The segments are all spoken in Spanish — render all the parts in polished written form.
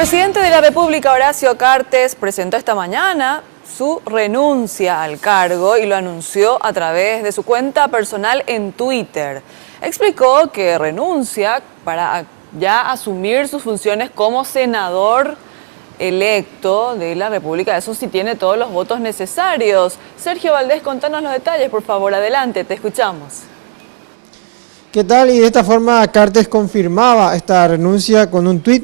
presidente de la República, Horacio Cartes, presentó esta mañana su renuncia al cargo y lo anunció a través de su cuenta personal en Twitter. Explicó que renuncia para ya asumir sus funciones como senador electo de la República. Eso sí tiene todos los votos necesarios. Sergio Valdés, contanos los detalles, por favor, adelante, te escuchamos. ¿Qué tal? Y de esta forma Cartes confirmaba esta renuncia con un tuit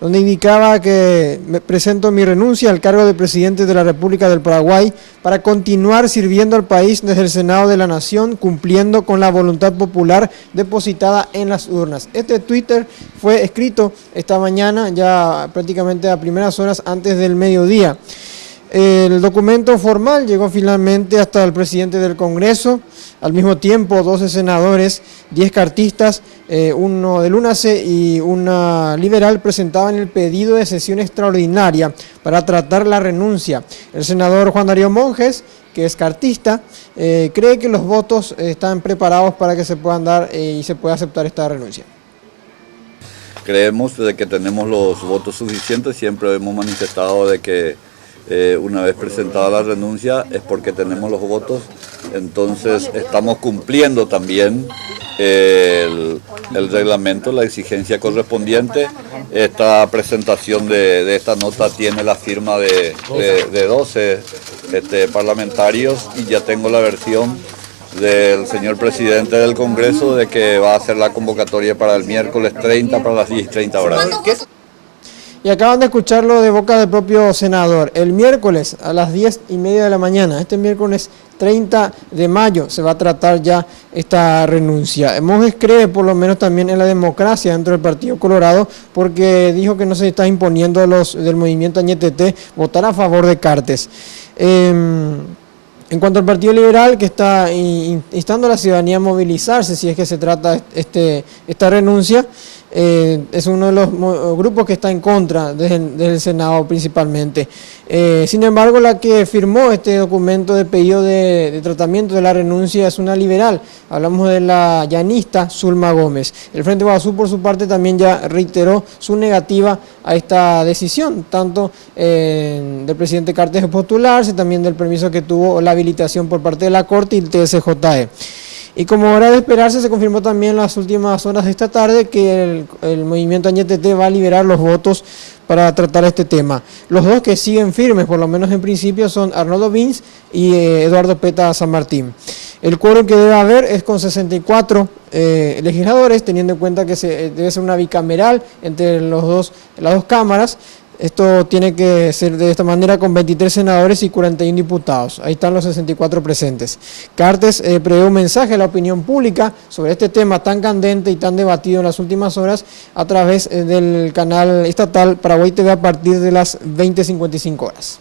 donde indicaba que presento mi renuncia al cargo de presidente de la República del Paraguay para continuar sirviendo al país desde el Senado de la Nación, cumpliendo con la voluntad popular depositada en las urnas. Este Twitter fue escrito esta mañana, ya prácticamente a primeras horas antes del mediodía. El documento formal llegó finalmente hasta el presidente del Congreso. Al mismo tiempo, 12 senadores, 10 cartistas, uno del UNACE y una liberal presentaban el pedido de sesión extraordinaria para tratar la renuncia. El senador Juan Darío Monjes, que es cartista, cree que los votos están preparados para que se puedan dar y se pueda aceptar esta renuncia. Creemos de que tenemos los votos suficientes, siempre hemos manifestado de que una vez presentada la renuncia es porque tenemos los votos, entonces estamos cumpliendo también el reglamento, la exigencia correspondiente. Esta presentación de esta nota tiene la firma de 12 parlamentarios y ya tengo la versión del señor presidente del Congreso de que va a hacer la convocatoria para el miércoles 30 para las 10:30 horas. Y acaban de escucharlo de boca del propio senador. El miércoles a las 10:30 de la mañana, este miércoles 30 de mayo, se va a tratar ya esta renuncia. Monjes cree por lo menos también en la democracia dentro del Partido Colorado, porque dijo que no se está imponiendo a los del movimiento Añetete votar a favor de Cartes. En cuanto al Partido Liberal, que está instando a la ciudadanía a movilizarse si es que se trata esta renuncia, es uno de los grupos que está en contra del Senado principalmente. Sin embargo, la que firmó este documento de pedido de tratamiento de la renuncia es una liberal. Hablamos de la llanista Zulma Gómez. El Frente Guazú, por su parte, también ya reiteró su negativa a esta decisión, tanto del presidente Cartes de postularse, también del permiso que tuvo la habilitación por parte de la Corte y el TSJE. Y como era de esperarse, se confirmó también en las últimas horas de esta tarde que el movimiento Añetete va a liberar los votos para tratar este tema. Los dos que siguen firmes, por lo menos en principio, son Arnoldo Vins y Eduardo Peta San Martín. El quórum que debe haber es con 64 legisladores, teniendo en cuenta que debe ser una bicameral entre las dos cámaras. Esto tiene que ser de esta manera con 23 senadores y 41 diputados. Ahí están los 64 presentes. Cartes prevé un mensaje a la opinión pública sobre este tema tan candente y tan debatido en las últimas horas a través del canal estatal Paraguay TV a partir de las 20:55 horas.